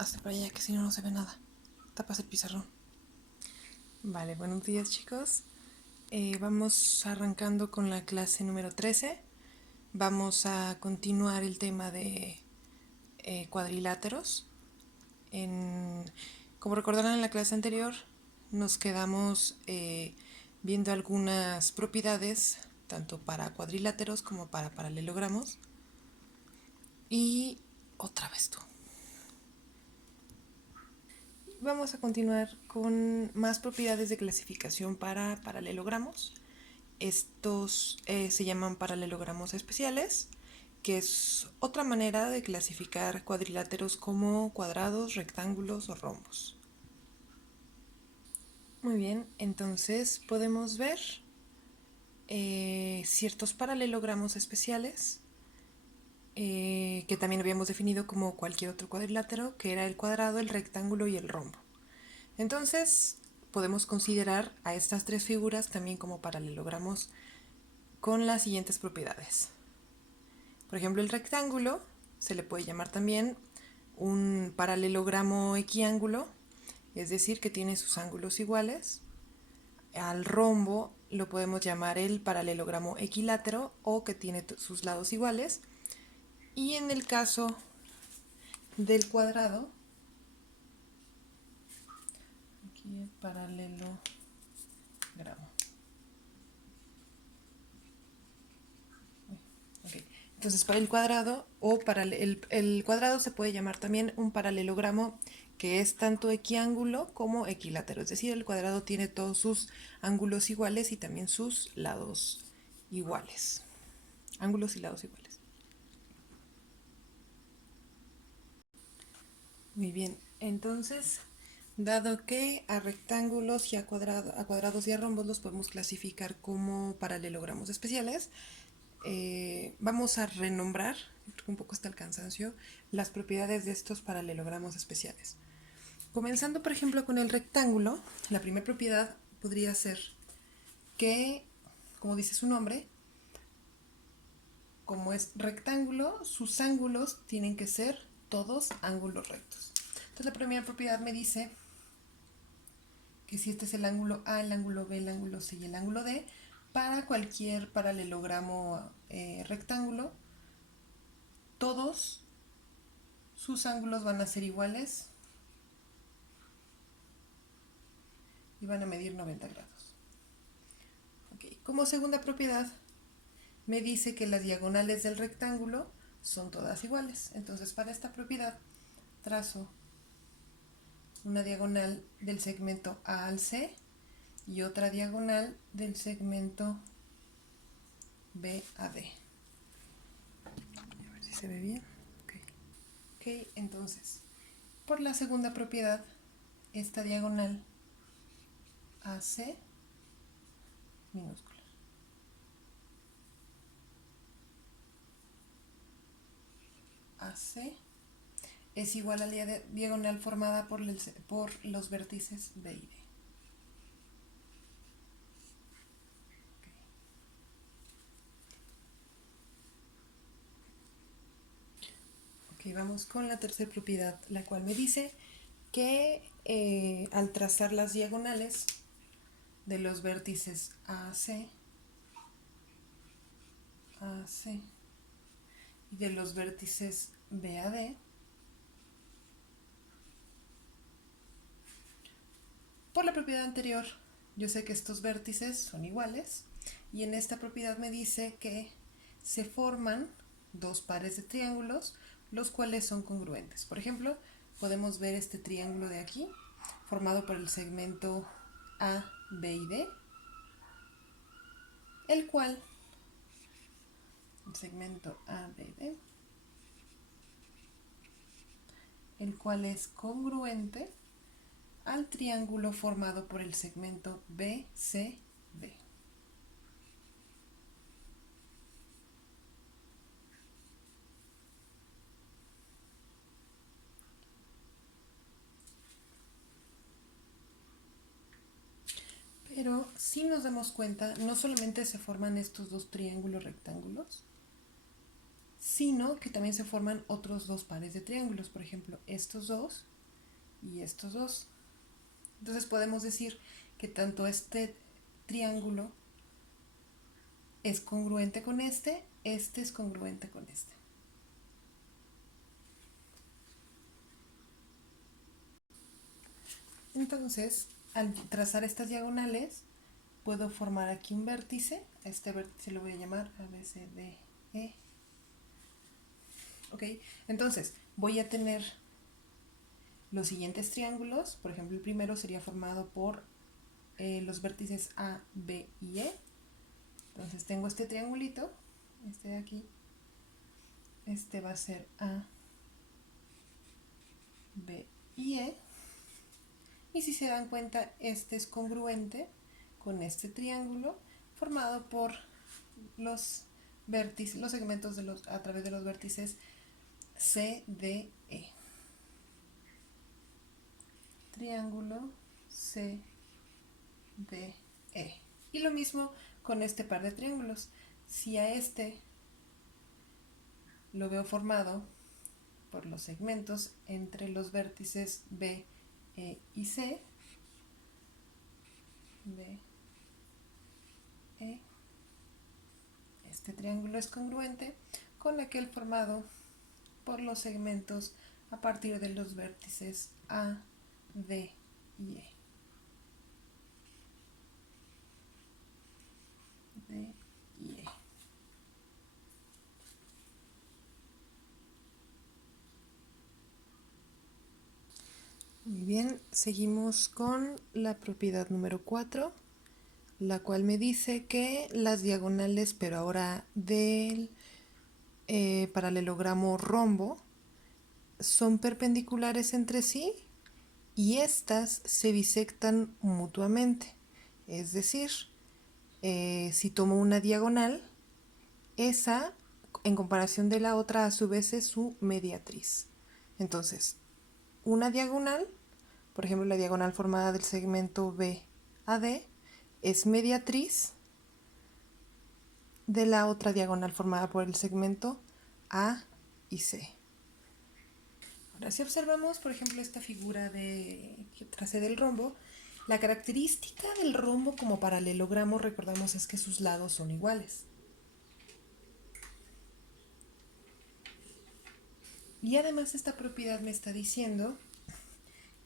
Hasta para allá, que si no, no se ve nada. Tapas el pizarrón. Vale, buenos días, chicos. Vamos arrancando con la clase número 13. Vamos a continuar el tema de cuadriláteros. Como recordarán en la clase anterior, nos quedamos viendo algunas propiedades, tanto para cuadriláteros como para paralelogramos. Y otra vez tú. Vamos a continuar con más propiedades de clasificación para paralelogramos. Estos se llaman paralelogramos especiales, que es otra manera de clasificar cuadriláteros como cuadrados, rectángulos o rombos. Muy bien, entonces podemos ver ciertos paralelogramos especiales que también habíamos definido como cualquier otro cuadrilátero, que era el cuadrado, el rectángulo y el rombo. Entonces, podemos considerar a estas tres figuras también como paralelogramos con las siguientes propiedades. Por ejemplo, el rectángulo se le puede llamar también un paralelogramo equiángulo, es decir, que tiene sus ángulos iguales. Al rombo lo podemos llamar el paralelogramo equilátero o que tiene sus lados iguales. Y en el caso del cuadrado, aquí el paralelogramo. Okay. Entonces, para el cuadrado o para el cuadrado se puede llamar también un paralelogramo que es tanto equiángulo como equilátero. Es decir, el cuadrado tiene todos sus ángulos iguales y también sus lados iguales. Ángulos y lados iguales. Muy bien. Entonces, dado que a rectángulos y a cuadrados y a rombos los podemos clasificar como paralelogramos especiales, vamos a renombrar, un poco hasta el cansancio, las propiedades de estos paralelogramos especiales. Comenzando, por ejemplo, con el rectángulo, la primera propiedad podría ser que, como dice su nombre, como es rectángulo, sus ángulos tienen que ser todos ángulos rectos. Entonces, la primera propiedad me dice que si este es el ángulo A, el ángulo B, el ángulo C y el ángulo D, para cualquier paralelogramo rectángulo, todos sus ángulos van a ser iguales y van a medir 90 grados. Okay. Como segunda propiedad, me dice que las diagonales del rectángulo son todas iguales. Entonces, para esta propiedad, trazo una diagonal del segmento A al C y otra diagonal del segmento B a D. A ver si se ve bien. Ok, entonces, por la segunda propiedad, esta diagonal AC minúscula. AC es igual a la diagonal formada por los vértices B y D. Ok, vamos con la tercera propiedad, la cual me dice que al trazar las diagonales de los vértices AC, AC y de los vértices BAD, por la propiedad anterior, yo sé que estos vértices son iguales y en esta propiedad me dice que se forman dos pares de triángulos, los cuales son congruentes. Por ejemplo, podemos ver este triángulo de aquí, formado por el segmento A, B y D, el cual, el segmento A, B y D, el cual es congruente al triángulo formado por el segmento BCD. Pero si nos damos cuenta, no solamente se forman estos dos triángulos rectángulos, sino que también se forman otros dos pares de triángulos, por ejemplo, estos dos y estos dos. Entonces podemos decir que tanto este triángulo es congruente con este es congruente con este. Entonces, al trazar estas diagonales, puedo formar aquí un vértice. A este vértice lo voy a llamar ABCDE. Ok, entonces voy a tener los siguientes triángulos. Por ejemplo, el primero sería formado por los vértices A, B y E. Entonces tengo este triangulito, este de aquí. Este va a ser A, B y E. Y si se dan cuenta, este es congruente con este triángulo formado por los vértices, los segmentos a través de los vértices C, D, E. Triángulo C, D, E. Y lo mismo con este par de triángulos. Si a este lo veo formado por los segmentos entre los vértices B, E y C, B, E, este triángulo es congruente con aquel formado por los segmentos a partir de los vértices A, D y E. D y E. Muy bien, seguimos con la propiedad número 4, la cual me dice que las diagonales, pero ahora del paralelogramo rombo, son perpendiculares entre sí y estas se bisectan mutuamente. Es decir, si tomo una diagonal, esa en comparación de la otra a su vez es su mediatriz. Entonces, una diagonal, por ejemplo la diagonal formada del segmento B a D, es mediatriz de la otra diagonal formada por el segmento A y C. Ahora, si observamos, por ejemplo, esta figura que tracé del rombo, la característica del rombo como paralelogramo, recordamos, es que sus lados son iguales. Y además esta propiedad me está diciendo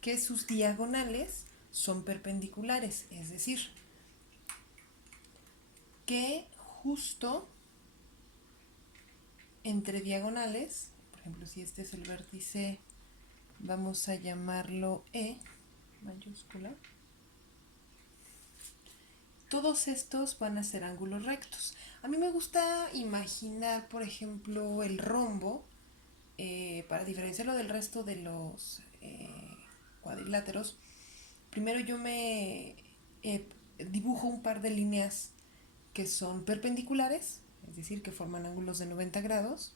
que sus diagonales son perpendiculares, es decir, que justo entre diagonales, por ejemplo, si este es el vértice, vamos a llamarlo E mayúscula, todos estos van a ser ángulos rectos. A mí me gusta imaginar, por ejemplo, el rombo, para diferenciarlo del resto de los cuadriláteros. Primero yo me dibujo un par de líneas que son perpendiculares, es decir, que forman ángulos de 90 grados,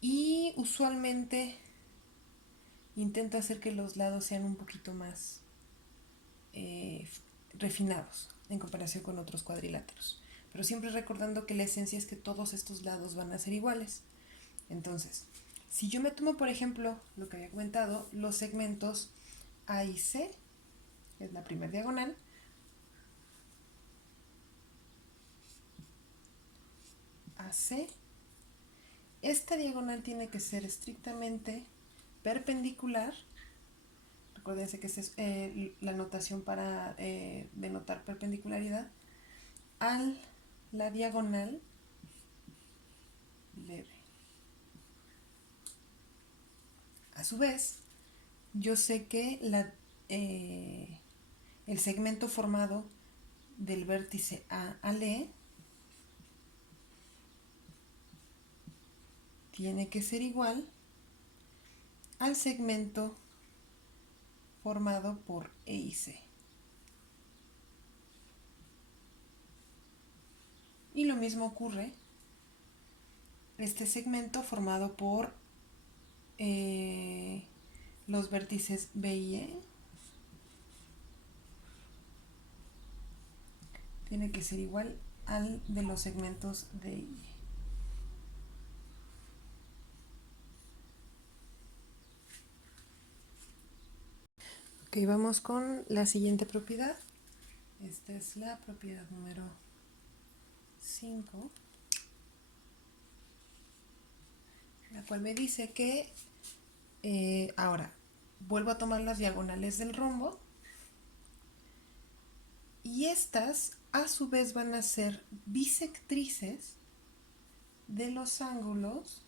y usualmente intento hacer que los lados sean un poquito más refinados en comparación con otros cuadriláteros. Pero siempre recordando que la esencia es que todos estos lados van a ser iguales. Entonces, si yo me tomo, por ejemplo, lo que había comentado, los segmentos A y C, es la primera diagonal, AC, esta diagonal tiene que ser estrictamente perpendicular. Recuérdense que esa es la notación para denotar perpendicularidad a la diagonal leve. A su vez, yo sé que el segmento formado del vértice A al E tiene que ser igual al segmento formado por E y C. Y lo mismo ocurre este segmento formado por los vértices B y E. Tiene que ser igual al de los segmentos D y E. Ok, vamos con la siguiente propiedad. Esta es la propiedad número 5, la cual me dice que ahora vuelvo a tomar las diagonales del rombo y estas a su vez van a ser bisectrices de los ángulos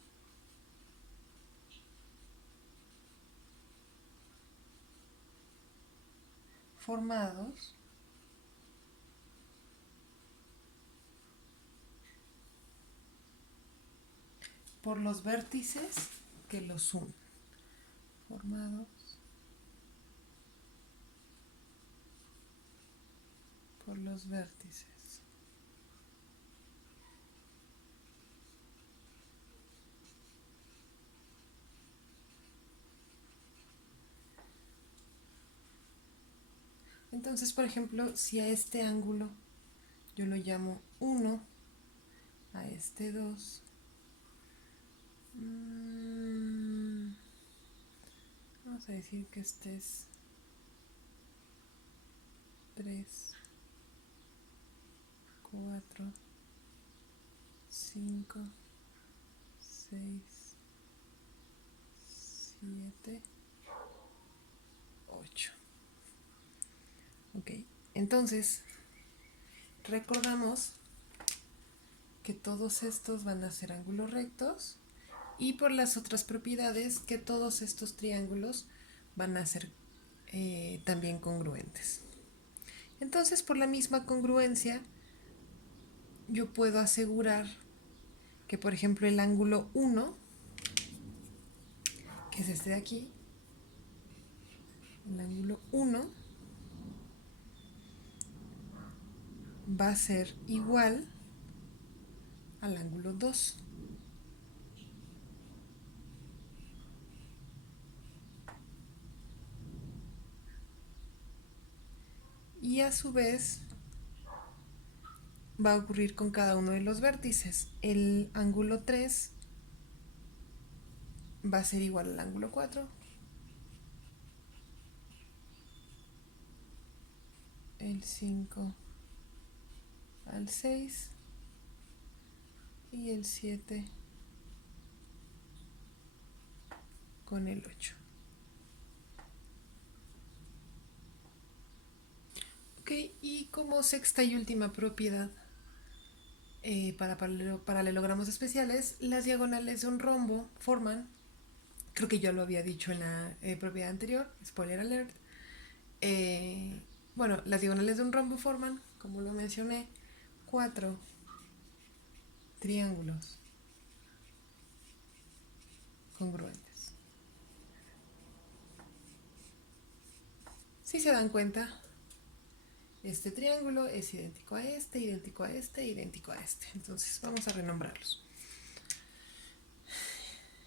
formados por los vértices que los unen. Formados por los vértices. Entonces, por ejemplo, si a este ángulo yo lo llamo 1, a este 2, vamos a decir que este es 3, 4, 5, 6, 7, 8. Ok, entonces recordamos que todos estos van a ser ángulos rectos y por las otras propiedades que todos estos triángulos van a ser también congruentes. Entonces, por la misma congruencia, yo puedo asegurar que, por ejemplo, el ángulo 1, que es este de aquí, el ángulo 1 va a ser igual al ángulo 2. Y a su vez va a ocurrir con cada uno de los vértices. El ángulo 3 va a ser igual al ángulo 4. El 5 al 6 y el 7 con el 8. Ok, y como sexta y última propiedad para paralelogramos especiales, las diagonales de un rombo forman, creo que ya lo había dicho en la propiedad anterior, spoiler alert, bueno, las diagonales de un rombo forman, como lo mencioné, 4 triángulos congruentes. Si se dan cuenta, este triángulo es idéntico a este, idéntico a este, idéntico a este. Entonces vamos a renombrarlos.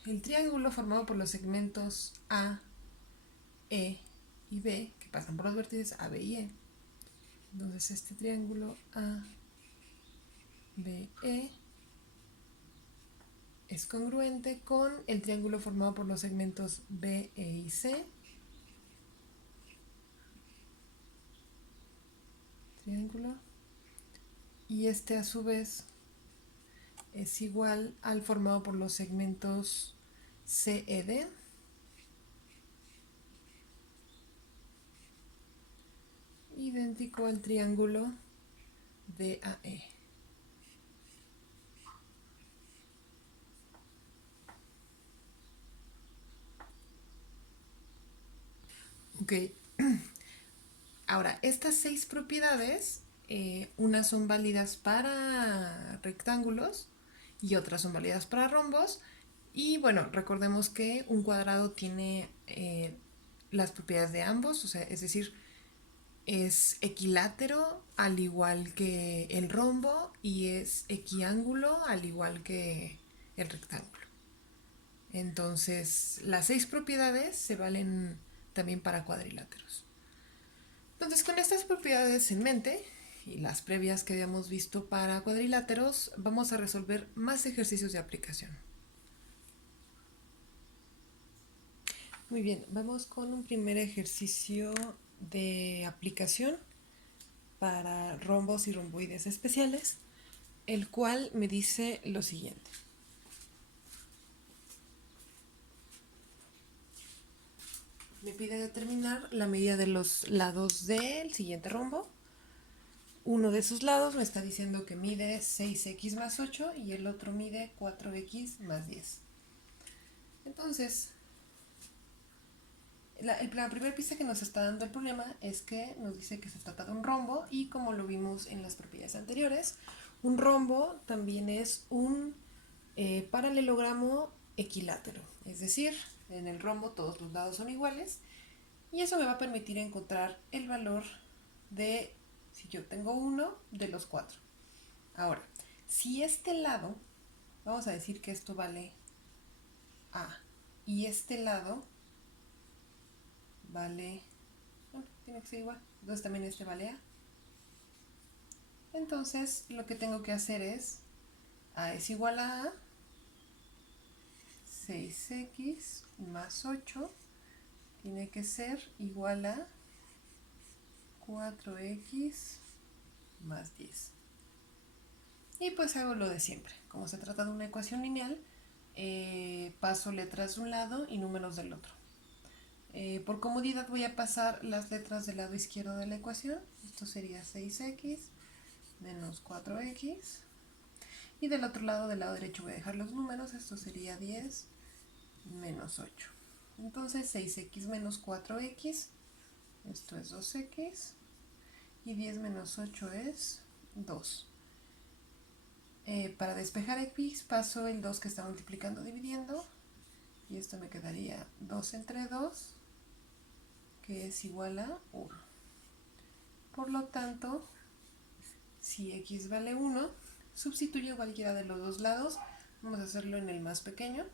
El triángulo formado por los segmentos A, E y B, que pasan por los vértices A, B y E. Entonces este triángulo A, B, E es congruente con el triángulo formado por los segmentos B, E y C. Triángulo. Y este a su vez es igual al formado por los segmentos CED. Idéntico al triángulo DAE. Ok. Ahora, estas 6 propiedades, unas son válidas para rectángulos y otras son válidas para rombos. Y bueno, recordemos que un cuadrado tiene las propiedades de ambos, o sea, es decir, es equilátero al igual que el rombo y es equiángulo al igual que el rectángulo. Entonces, las 6 propiedades se valen también para cuadriláteros. Entonces, con estas propiedades en mente y las previas que habíamos visto para cuadriláteros, vamos a resolver más ejercicios de aplicación. Muy bien, vamos con un primer ejercicio de aplicación para rombos y romboides especiales, el cual me dice lo siguiente. Me pide determinar la medida de los lados del siguiente rombo. Uno de esos lados me está diciendo que mide 6x más 8 y el otro mide 4x más 10. Entonces, la primera pista que nos está dando el problema es que nos dice que se trata de un rombo y como lo vimos en las propiedades anteriores, un rombo también es un paralelogramo equilátero, es decir, en el rombo todos los lados son iguales y eso me va a permitir encontrar el valor de, si yo tengo uno, de los cuatro. Ahora, si este lado, vamos a decir que esto vale A y este lado vale, bueno, tiene que ser igual, entonces también este vale A. Entonces lo que tengo que hacer es, A es igual a 6x más 8 tiene que ser igual a 4x más 10. Y pues hago lo de siempre. Como se trata de una ecuación lineal, paso letras de un lado y números del otro. Por comodidad voy a pasar las letras del lado izquierdo de la ecuación. Esto sería 6x menos 4x. Y del otro lado, del lado derecho, voy a dejar los números. Esto sería 10 menos 8. Entonces 6x menos 4x, esto es 2x. Y 10 menos 8 es 2. Para despejar x paso el 2 que está multiplicando dividiendo. Y esto me quedaría 2 entre 2, que es igual a 1. Por lo tanto, si x vale 1, sustituyo cualquiera de los dos lados. Vamos a hacerlo en el más pequeño.